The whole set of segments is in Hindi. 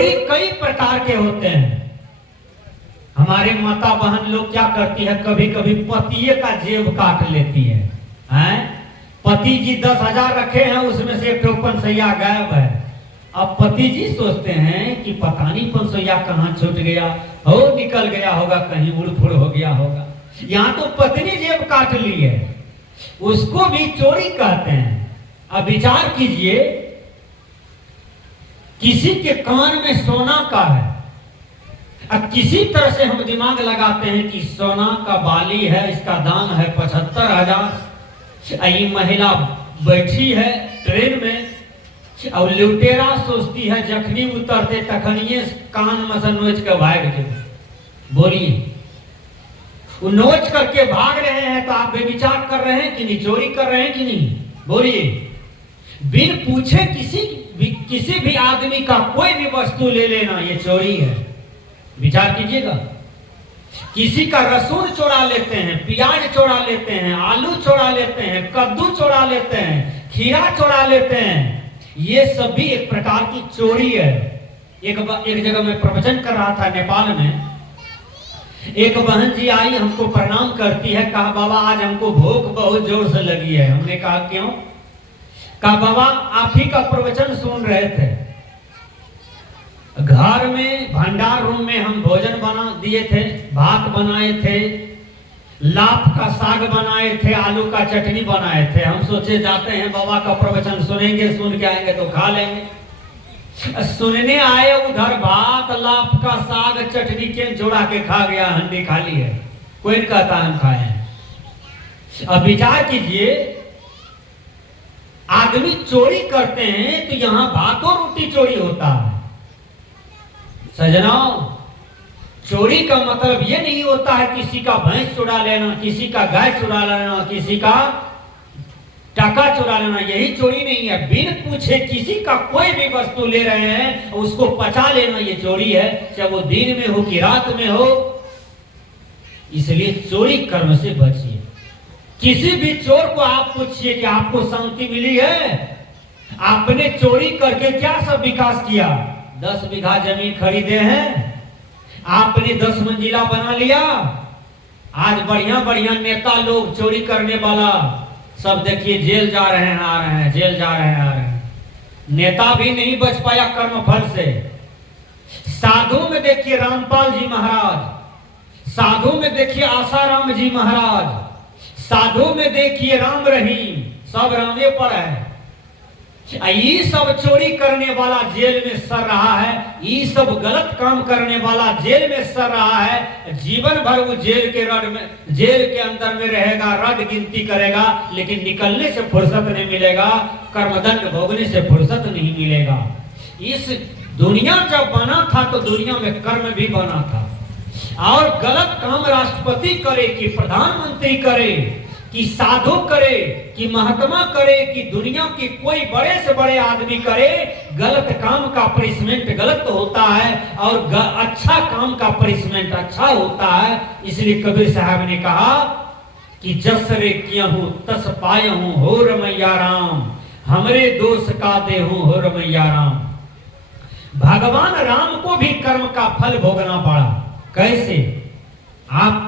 चोरी कई प्रकार के होते हैं। हमारे माता बहन लोग क्या करती है, कभी कभी पतिये का जेब काट लेती है, पति जी 10,000 रखे हैं, उसमें से एक पंसैया गायब है। अब पति जी सोचते हैं कि पता नहीं पंसैया कहाँ छूट गया हो, निकल गया होगा, कहीं उड़ फुड़ हो गया होगा। यहाँ तो पत्नी जेब काट ली है, उसको भी चोरी कहते हैं। अब विचार कीजिए, किसी के कान में सोना का है, अब किसी तरह से हम दिमाग लगाते हैं कि सोना का बाली है, इसका दाम है 75,000। ये महिला बैठी है ट्रेन में और लुटेरा सोचती है जखनी उतरते तखनिए कान में से नोच के भाग गए। बोलिए, वो नोच करके भाग रहे हैं तो आप बेविचार कर रहे हैं कि नहीं, चोरी कर रहे हैं कि नहीं? बोलिए, बिन पूछे किसी भी आदमी का कोई भी वस्तु ले लेना ये चोरी है। विचार कीजिएगा, किसी का रसूल चुरा लेते हैं, प्याज चुरा लेते हैं, आलू चुरा लेते हैं, कद्दू चुरा लेते हैं, खीरा चुरा लेते हैं, ये सब भी एक प्रकार की चोरी है। एक जगह मैं प्रवचन कर रहा था नेपाल में, एक बहन जी आई, हमको प्रणाम करती है, कहा बाबा आज हमको भूख बहुत जोर से लगी है। हमने कहा क्यों? कहा बाबा आप ही का प्रवचन सुन रहे थे, घर में भंडार रूम में हम भोजन बना दिए थे, भात बनाए थे, लाफ का साग बनाए थे, आलू का चटनी बनाए थे। हम सोचे जाते हैं बाबा का प्रवचन सुनेंगे, सुन के आएंगे तो खा लेंगे। सुनने आए, उधर भात लाफ का साग चटनी के जोड़ा के खा गया, हंडी खाली है, कोई कहता हम खाए। अब विचार कीजिए, आदमी चोरी करते हैं तो यहां भातों रोटी चोरी होता है। सजनाओ, चोरी का मतलब ये नहीं होता है किसी का भैंस चुरा लेना, किसी का गाय चुरा लेना, किसी का टका चुरा लेना, यही चोरी नहीं है। बिन पूछे किसी का कोई भी वस्तु ले रहे हैं, उसको पचा लेना ये चोरी है, चाहे वो दिन में हो कि रात में हो। इसलिए चोरी कर्म से बचिए। किसी भी चोर को आप पूछिए कि आपको शांति मिली है? आपने चोरी करके क्या सब विकास किया? 10 बीघा जमीन खरीदे हैं, आपने 10 मंजिला बना लिया। आज बढ़िया बढ़िया नेता लोग, चोरी करने वाला सब देखिए जेल जा रहे हैं, आ रहे हैं, जेल जा रहे हैं, आ रहे हैं। नेता भी नहीं बच पाया कर्म फल से। साधु में देखिए रामपाल जी महाराज, साधु में देखिए आसाराम जी महाराज, साधु में देखिए राम रहीम, सब रामे पर है। ये सब चोरी करने वाला जेल में सड़ रहा है, ये सब गलत काम करने वाला जेल में सड़ रहा है। जीवन भर वो जेल के अंदर में रहेगा, रद गिनती करेगा, लेकिन निकलने से फुर्सत नहीं मिलेगा, कर्मदंड भोगने से फुर्सत नहीं मिलेगा। इस दुनिया जब बना था तो दुनिया में कर्म भी बना था, और गलत काम राष्ट्रपति करे कि प्रधानमंत्री करे कि साधु करे कि महात्मा करे कि दुनिया के कोई बड़े से बड़े आदमी करे, गलत काम का पनिशमेंट गलत होता है और अच्छा काम का पनिशमेंट अच्छा होता है। इसलिए कबीर साहब ने कहा कि जस रे कियहु तस पायहु हो रमैया राम, हमरे दोष का देहु हो रमैया राम। भगवान राम को भी कर्म का फल भोगना पड़ा। कैसे? आप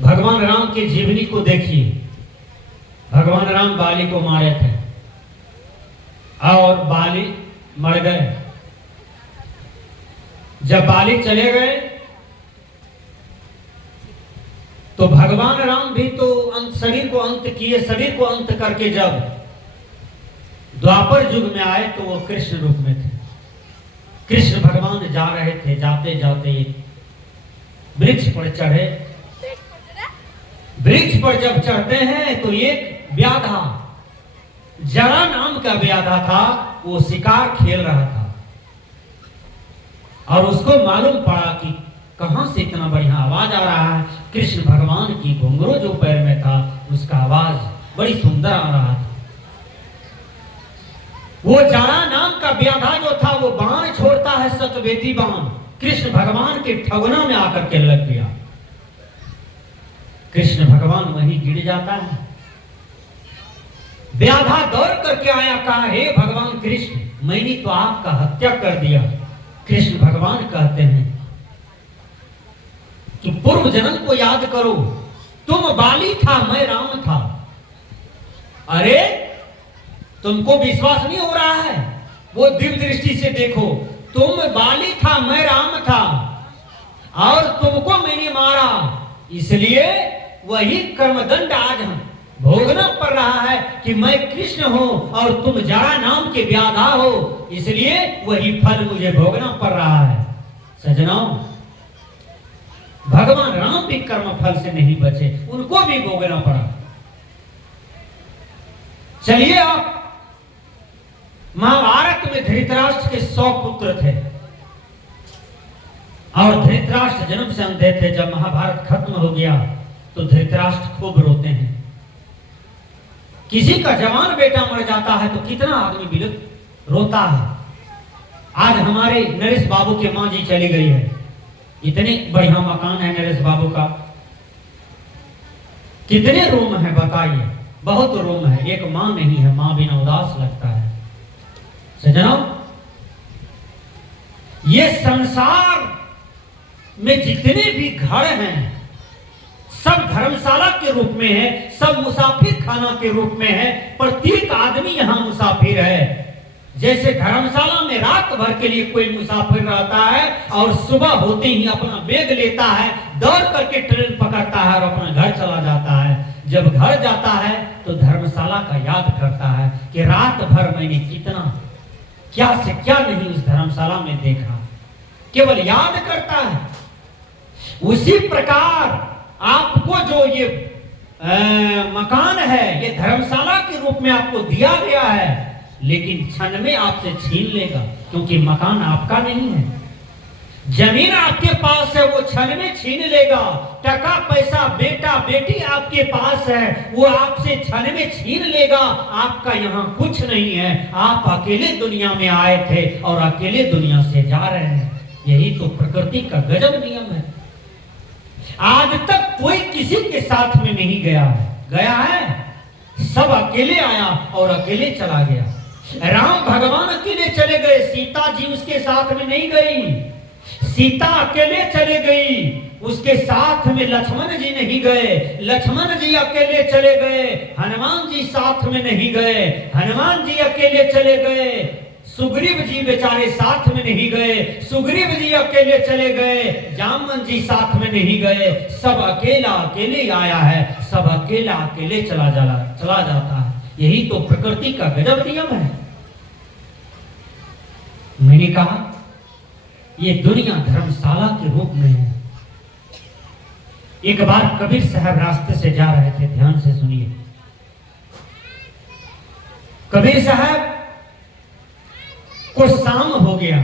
भगवान राम की जीवनी को देखिए। भगवान राम बाली को मारे थे और बाली मर गए। जब बाली चले गए तो भगवान राम भी तो शरीर को अंत किए। शरीर को अंत करके जब द्वापर युग में आए तो वो कृष्ण रूप में थे। कृष्ण भगवान जा रहे थे, जाते जाते वृक्ष पर चढ़े। वृक्ष पर जब चढ़ते हैं तो एक व्याधा, जरा नाम का व्याधा था, वो शिकार खेल रहा था और उसको मालूम पड़ा कि कहां से इतना बढ़िया आवाज आ रहा है। कृष्ण भगवान की घुंघरू जो पैर में था उसका आवाज बड़ी सुंदर आ रहा था। वो जरा नाम का व्याधा जो था वो बाण छोड़ता है, सतवेदी बाण, कृष्ण भगवान के ठगना में आकर के लग गया। कृष्ण भगवान वहीं गिर जाता है। व्याधा दौड़ करके आया, कहा हे भगवान कृष्ण, मैंने तो आपका हत्या कर दिया। कृष्ण भगवान कहते हैं कि पूर्व जन्म को याद करो, तुम बाली था मैं राम था। अरे तुमको विश्वास नहीं हो रहा है? वो दिव्य दृष्टि से देखो, तुम बाली था मैं राम था और तुमको मैंने मारा, इसलिए वही कर्मदंड आज हम भोगना पड़ रहा है कि मैं कृष्ण हूं और तुम जरा नाम के व्याधा हो, इसलिए वही फल मुझे भोगना पड़ रहा है। सजनों, भगवान राम भी कर्म फल से नहीं बचे, उनको भी भोगना पड़ा। चलिए, आप महाभारत में धृतराष्ट्र के 100 पुत्र थे और धृतराष्ट्र जन्म से अंधे थे। जब महाभारत खत्म हो गया तो धृतराष्ट्र खूब रोते हैं। किसी का जवान बेटा मर जाता है तो कितना आदमी विलुप्त रोता है। आज हमारे नरेश बाबू के मां जी चली गई है, इतने बढ़िया मकान है नरेश बाबू का, कितने रूम है बताइए? बहुत रूम है, एक मां नहीं है, मां बिना उदास लगता है। सजनों, ये संसार में जितने भी घर हैं सब धर्मशाला के रूप में है, सब मुसाफिर खाना के रूप में है। प्रत्येक आदमी यहां मुसाफिर है। जैसे धर्मशाला में रात भर के लिए कोई मुसाफिर रहता है और सुबह होते ही अपना बैग लेता है, दौड़ करके ट्रेन पकड़ता है और अपना घर चला जाता है। जब घर जाता है तो धर्मशाला का याद करता है कि रात भर मैंने कितना क्या से क्या नहीं उस धर्मशाला में देखा, केवल याद करता है। उसी प्रकार आपको जो ये मकान है, ये धर्मशाला के रूप में आपको दिया गया है, लेकिन क्षण में आपसे छीन लेगा, क्योंकि मकान आपका नहीं है। जमीन आपके पास है, वो क्षण में छीन लेगा। टका पैसा बेटा बेटी आपके पास है, वो आपसे क्षण में छीन लेगा। आपका यहाँ कुछ नहीं है, आप अकेले दुनिया में आए थे और अकेले दुनिया से जा रहे हैं। यही तो प्रकृति का गजब नियम है। आज तक कोई किसी के साथ में नहीं गया है, सब अकेले आया और अकेले चला गया। राम भगवान अकेले चले गए, सीता जी उसके साथ में नहीं गई। सीता अकेले चले गई, उसके साथ में लक्ष्मण जी नहीं गए। लक्ष्मण जी अकेले चले गए, हनुमान जी साथ में नहीं गए। हनुमान जी अकेले चले गए, सुग्रीव जी बेचारे साथ में नहीं गए। सुग्रीव जी अकेले चले गए, जामवन जी साथ में नहीं गए। सब अकेला अकेले आया है, सब अकेला अकेले चला जाता है। यही तो प्रकृति का गजब नियम है। मैंने कहा ये दुनिया धर्मशाला के रूप में है। एक बार कबीर साहब रास्ते से जा रहे थे, ध्यान से सुनिए। कबीर साहब को शाम हो गया।